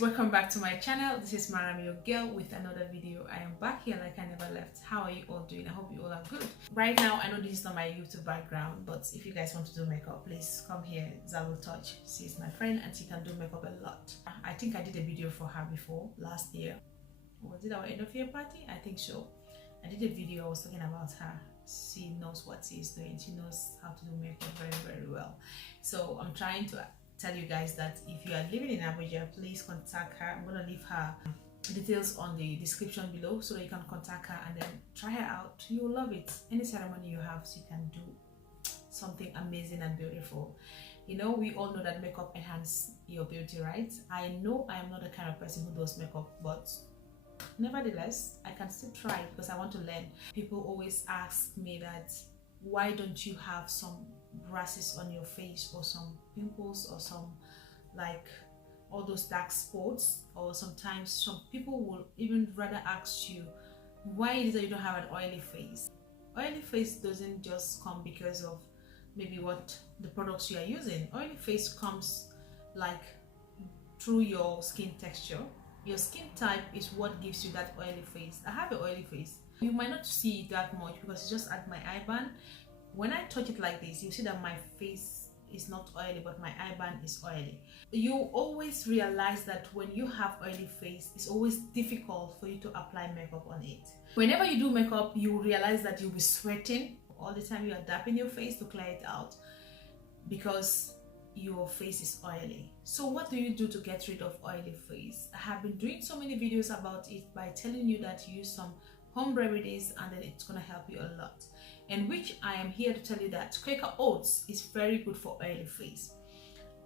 Welcome back to my channel. This is Maram, your girl, with another video. I am back here like I never left. How are you all doing? I hope you all are good. Right now, I know this is not my YouTube background, but if you guys want to do makeup, please come here. Zabu Touch. She is my friend and she can do makeup a lot. I think I did a video for her before last year. Was it our end of year party? I think so. I did a video. I was talking about her. She knows what she is doing. She knows how to do makeup very well. So I'm trying to tell you guys that if you are living in Abuja, please contact her. I'm gonna leave her details on the description below so that you can contact her and then try her out. You'll love it. Any ceremony you have, she can do something amazing and beautiful. You know, we all know that makeup enhances your beauty, right? I know I am not the kind of person who does makeup, but nevertheless, I can still try because I want to learn. People always ask me that, why don't you have some rashes on your face or some pimples or some like all those dark spots? Or sometimes some people will even rather ask you why it is that you don't have an oily face. Oily face doesn't just come because of maybe what the products you are using. Oily face comes like through your skin texture. Your skin type is what gives you that oily face. I have an oily face. You might not see it that much because it's just at my eye band. When I touch it like this, you see that my face is not oily, but my eye band is oily. You always realize that when you have oily face, it's always difficult for you to apply makeup on it. Whenever you do makeup, you realize that you'll be sweating all the time. You are dapping your face to clear it out because your face is oily. So what do you do to get rid of oily face? I have been doing so many videos about it by telling you that you use some home remedies and then it's going to help you a lot. And which I am here to tell you that Quaker Oats is very good for oily face.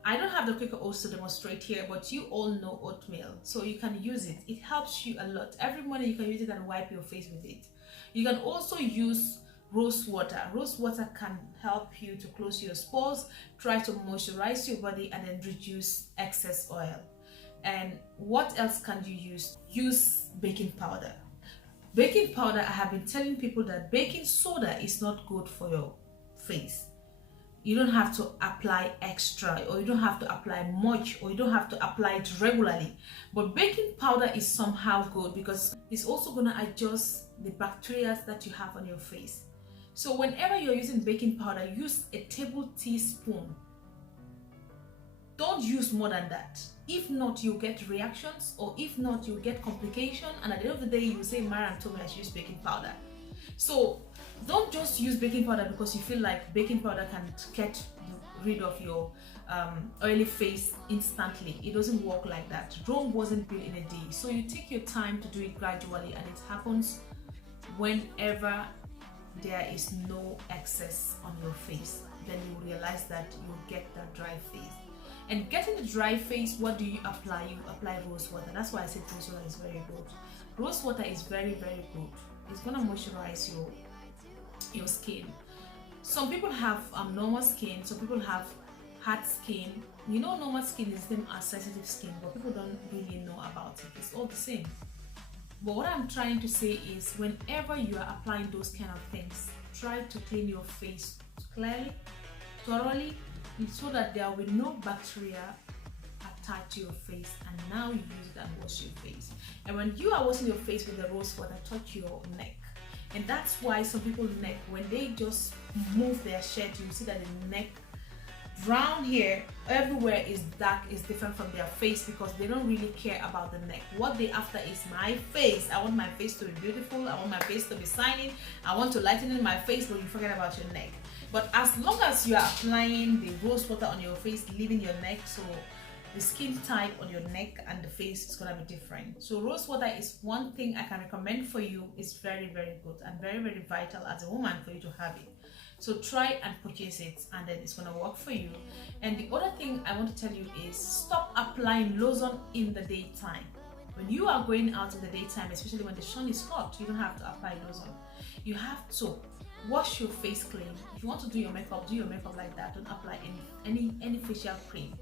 I don't have the Quaker Oats to demonstrate here, but you all know oatmeal, so you can use it. It helps you a lot. Every morning you can use it and wipe your face with it. You can also use rose water. Rose water can help you to close your pores, try to moisturize your body and then reduce excess oil. And what else can you use? Use baking powder. Baking powder, I have been telling people that baking soda is not good for your face. You don't have to apply extra, or you don't have to apply much, or you don't have to apply it regularly. But baking powder is somehow good because it's also going to adjust the bacteria that you have on your face. So whenever you're using baking powder, use a table teaspoon. Don't use more than that. If not, you'll get reactions, or if not, you'll get complication, and at the end of the day, you say, Mariam told me I should use baking powder. So don't just use baking powder because you feel like baking powder can get rid of your oily face instantly. It doesn't work like that. Rome wasn't built in a day. So you take your time to do it gradually, and it happens whenever there is no excess on your face. Then you realize that you'll get that dry face. And getting the dry face, what do you apply? You apply rose water. That's why I said rose water is very good. Rose water is very good. It's gonna moisturize your skin. Some people have normal skin. Some people have hard skin. You know, normal skin is the same as sensitive skin, but people don't really know about it. It's all the same. But what I'm trying to say is, whenever you are applying those kind of things, try to clean your face clearly, thoroughly, so that there will be no bacteria attached to your face. And now you use it and wash your face. And when you are washing your face with the rose water, touch your neck. And that's why some people's neck, when they just move their shirt, you see that the neck round here everywhere is dark, is different from their face, because they don't really care about the neck. What they after is my face. I want my face to be beautiful. I want my face to be shining. I want to lighten in my face, but you forget about your neck. But as long as you are applying the rose water on your face, leaving your neck, so the skin type on your neck and the face is gonna be different. So rose water is one thing I can recommend for you. It's very good and very vital as a woman for you to have it. So try and purchase it, and then it's gonna work for you. And the other thing I want to tell you is, stop applying lotion in the daytime. When you are going out in the daytime, especially when the sun is hot, you don't have to apply lotion. You have to wash your face clean. If you want to do your makeup like that. Don't apply any facial cream.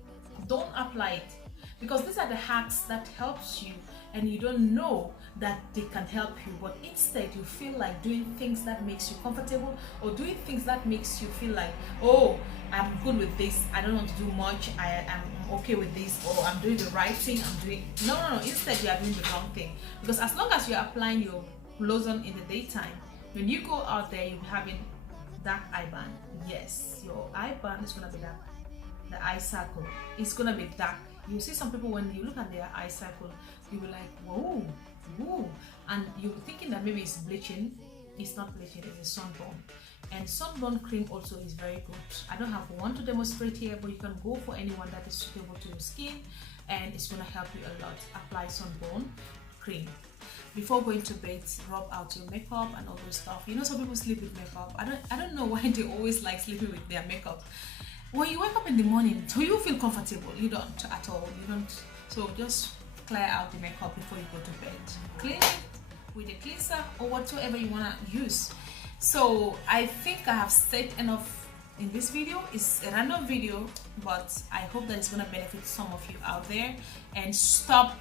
Don't apply it. because these are the hacks that helps you, and you don't know that they can help you, but instead you feel like doing things that makes you comfortable, or doing things that makes you feel like, oh, I'm good with this, I don't want to do much, I'm okay with this, or I'm doing the right thing, I'm doing no, instead you are doing the wrong thing. Because as long as you're applying your lotion in the daytime, when you go out there, you'll be having dark eye band. Yes, your eye band is gonna be dark. The eye circle is gonna be dark. You see some people, when you look at their eye circle, you will like, whoa, and you're thinking that maybe it's bleaching. It's not bleaching, it's a sunburn. And sunburn cream also is very good. I don't have one to demonstrate here, but you can go for anyone that is suitable to your skin, and it's gonna help you a lot. Apply sunburn cream before going to bed. Rub out your makeup and all those stuff. You know, some people sleep with makeup. I don't know why they always like sleeping with their makeup. When you wake up in the morning, do you feel comfortable? You don't at all. You don't. So just clear out the makeup before you go to bed. Clean it with a cleanser or whatsoever you want to use. So I think I have said enough in this video. It's a random video, but I hope that it's going to benefit some of you out there. And stop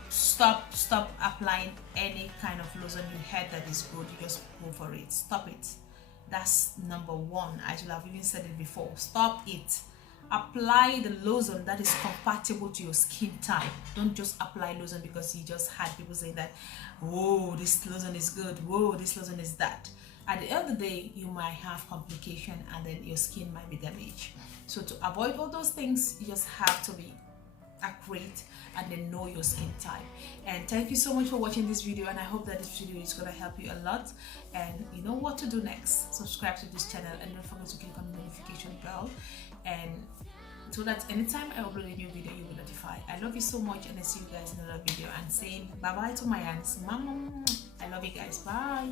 applying any kind of lotion you heard that is good. You just go for it. Stop it. That's number one. I should have even said it before. Stop it. Apply the lotion that is compatible to your skin type. Don't just apply lotion because you just had people say that, oh, this lotion is good, whoa, this lotion is that. At the end of the day, you might have complication, and then your skin might be damaged. So to avoid all those things, you just have to be accurate and then know your skin type. And thank you so much for watching this video, and I hope that this video is going to help you a lot. And you know what to do next. Subscribe to this channel, and don't forget to click on the notification bell, and so that anytime I upload a new video, you will be notified. I love you so much, and I see you guys in another video. And saying bye bye to Maians. I love you guys. Bye.